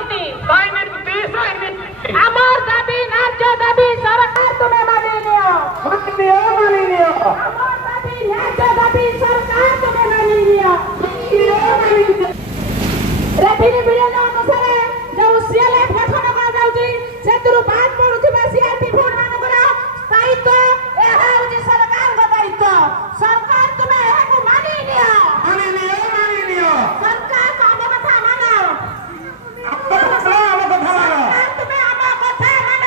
দাবি আমার দাবি ন্যায্য দাবি সরকার তুমি মানি নিও আমার দাবি ন্যায্য দাবি সরকার তুমি মানি নিও রেভিনিউ বিল অনুসারে যে সিএলএফ গঠন କରାଯାଉଛି ସେଥିରୁ ବାଦ ପଡୁଥିବା ସିଆରପି ଫଣ୍ଡ ମାନଙ୍କର ଦାୟିତ୍ୱ ଏହା ହେଉଛି ସରକାରଙ୍କ ଦାୟିତ୍ୱ ସରକାର ତୁମେ ଏହାକୁ ମାନି ନିଅ ସରକାର ଆମ କଥା ମାନ ତୁମେ ଆମ କଥା ମାନ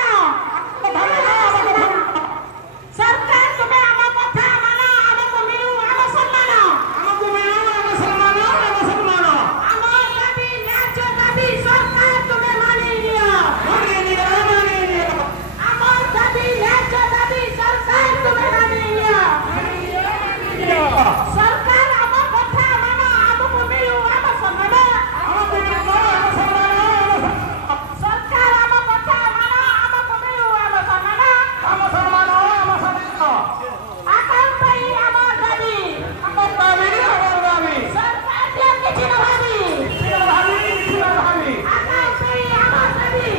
ସରକାର ତୁମେ ଆମ କଥା ମାନ ଆମକୁ ମିଳୁ ଆମ ସମ୍ମାନ ଆମ ଦାବି ନ୍ୟାଯ୍ୟ ଦାବି ସରକାର ତୁମେ ମାନି ନିଅ ଆମ ଦାବି ନ୍ୟାଯ୍ୟ ଦାବି ସରକାର ତୁମେ ମାନି ନିଅ ସରକାର ଆମ କଥା ମାନ ଆମକୁ ମିଳୁ ଆମ ସମ୍ମାନ ସରକାର ଆମ କଥା ମାନ ଆମକୁ ମିଳୁ ଆମ ସମ୍ମାନ ଆକାଉଣ୍ଟ ପାଇଁ ଆମ ଦାବି ସରକାର ଯେ କିଛି ନ ଭାବି ଆକାଉଣ୍ଟ ପାଇଁ ଆମ ଦାବି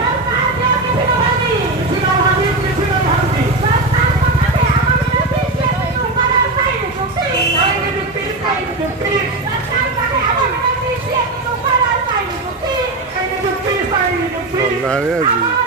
ସରକାର ଯେ କିଛି ନ ଭାବି ସରକାର ପକ୍ଷରେ ଆମ ବିରୋଧୀ ଯେ ଉପକାର ପାଇଁ ଯୁକ୍ତି ସରକାର ପାଖେ ଆମ ବିରୋଧୀ ଯେ ଉପକାର ପାଇଁ ଯୁକ୍ତି Olha,